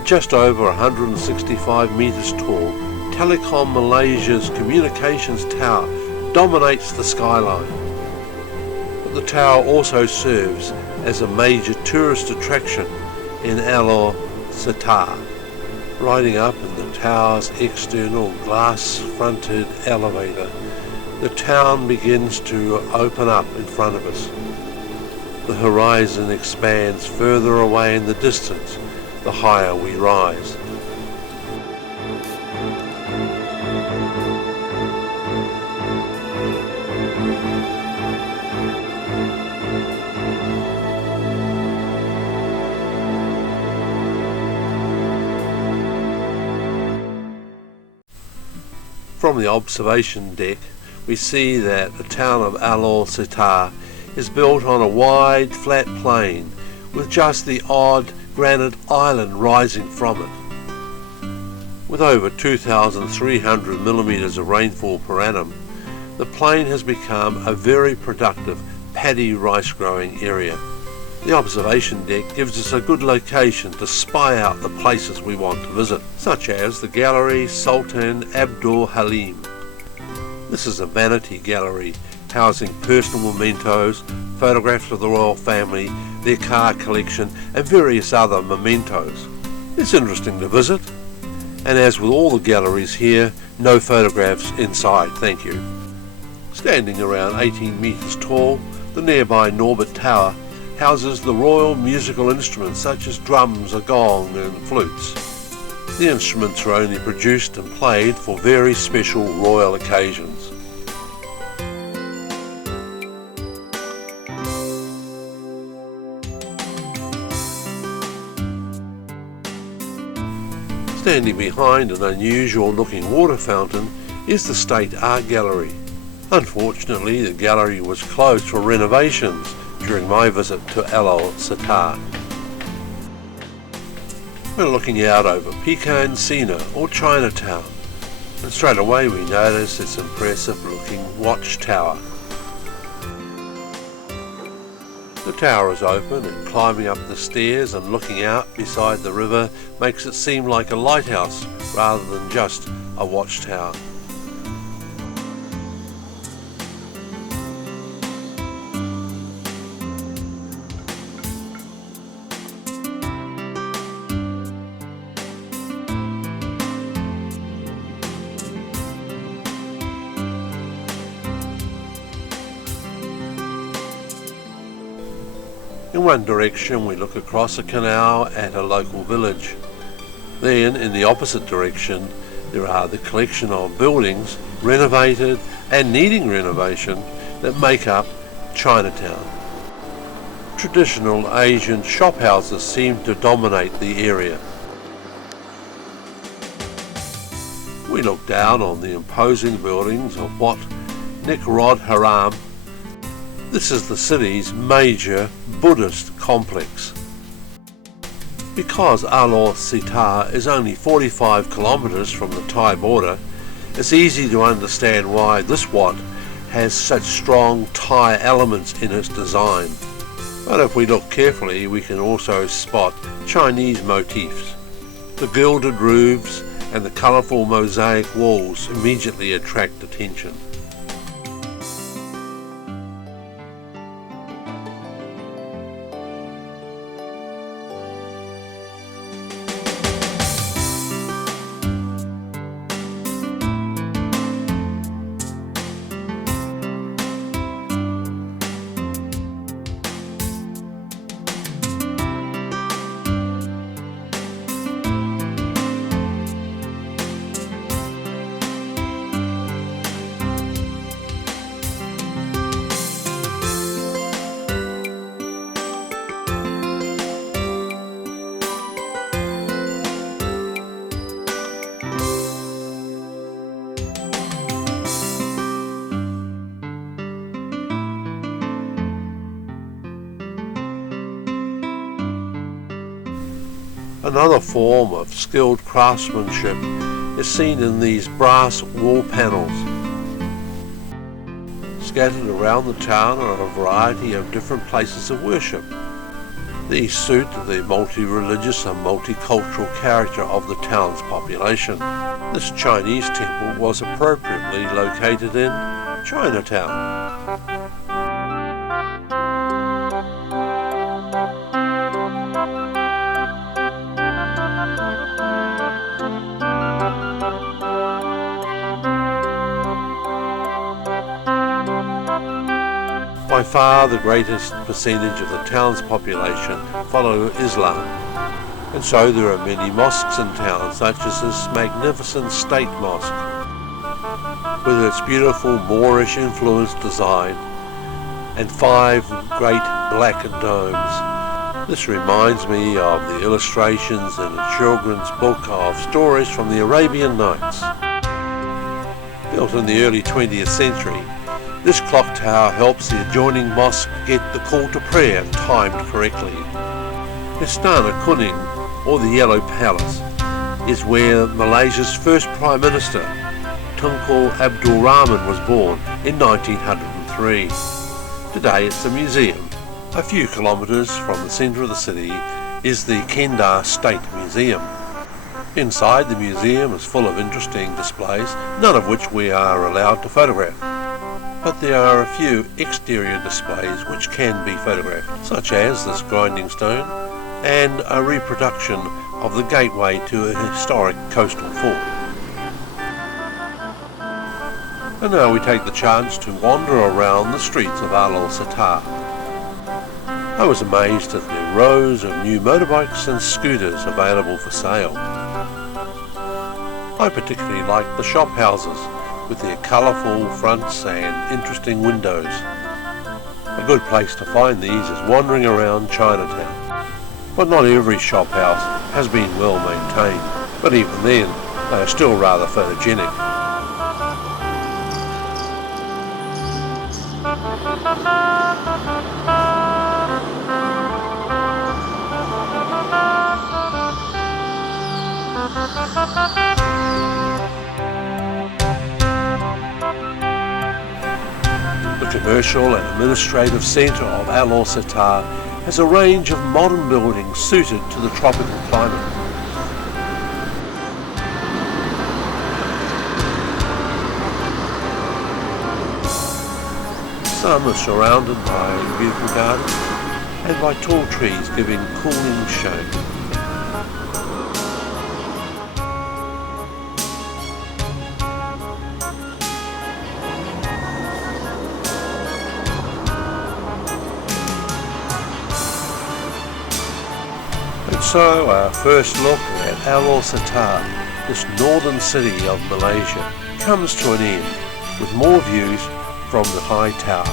At just over 165 metres tall, Telecom Malaysia's communications tower dominates the skyline. But the tower also serves as a major tourist attraction in ALOR SETAR. Riding up in the tower's external glass-fronted elevator, the town begins to open up in front of us. The horizon expands further away in the distance the higher we rise. From the observation deck, we see that the town of ALOR SETAR is built on a wide, flat plain with just the odd granite island rising from it. With over 2,300 millimetres of rainfall per annum, the plain has become a very productive paddy rice growing area. The observation deck gives us a good location to spy out the places we want to visit, such as the Gallery Sultan Abdul Halim. This is a vanity gallery housing personal mementos, photographs of the royal family, their car collection and various other mementos. It's interesting to visit, and as with all the galleries here, no photographs inside, thank you. Standing around 18 metres tall, the nearby Norbert Tower houses the royal musical instruments such as drums, a gong and flutes. The instruments are only produced and played for very special royal occasions. Standing behind an unusual looking water fountain is the State Art Gallery. Unfortunately, the gallery was closed for renovations during my visit to ALOR SETAR. We're looking out over Pekan Sina or Chinatown, and straight away we notice its impressive looking watchtower. The tower is open, and climbing up the stairs and looking out beside the river makes it seem like a lighthouse rather than just a watchtower. In one direction we look across a canal at a local village. Then in the opposite direction there are the collection of buildings renovated and needing renovation that make up Chinatown. Traditional Asian shophouses seem to dominate the area. We look down on the imposing buildings of Wat Nikrod Haram. This is the city's major Buddhist complex. Because ALOR SETAR is only 45 kilometres from the Thai border, it's easy to understand why this Wat has such strong Thai elements in its design. But if we look carefully, we can also spot Chinese motifs. The gilded roofs and the colourful mosaic walls immediately attract attention. Another form of skilled craftsmanship is seen in these brass wall panels. Scattered around the town are a variety of different places of worship. These suit the multi-religious and multicultural character of the town's population. This Chinese temple was appropriately located in Chinatown. By far the greatest percentage of the town's population follow Islam, and so there are many mosques in town, such as this magnificent State Mosque, with its beautiful Moorish influenced design and 5 great blackened domes. This reminds me of the illustrations in a children's book of stories from the Arabian Nights. Built in the early 20th century, this clock tower helps the adjoining mosque get the call to prayer timed correctly. Istana Kuning, or the Yellow Palace, is where Malaysia's first Prime Minister, Tunku Abdul Rahman, was born in 1903. Today it's a museum. A few kilometres from the centre of the city is the Kedah State Museum. Inside, the museum is full of interesting displays, none of which we are allowed to photograph. But there are a few exterior displays which can be photographed, such as this grinding stone and a reproduction of the gateway to a historic coastal fort. And now we take the chance to wander around the streets of ALOR SETAR. I was amazed at the rows of new motorbikes and scooters available for sale. I particularly like the shop houses with their colourful fronts and interesting windows. A good place to find these is wandering around Chinatown. But not every shop house has been well maintained, but even then they are still rather photogenic. The commercial and administrative centre of ALOR SETAR has a range of modern buildings suited to the tropical climate. Some are surrounded by beautiful gardens and by tall trees giving cooling shade. And so our first look at ALOR SETAR, this northern city of Malaysia, comes to an end with more views from the high tower.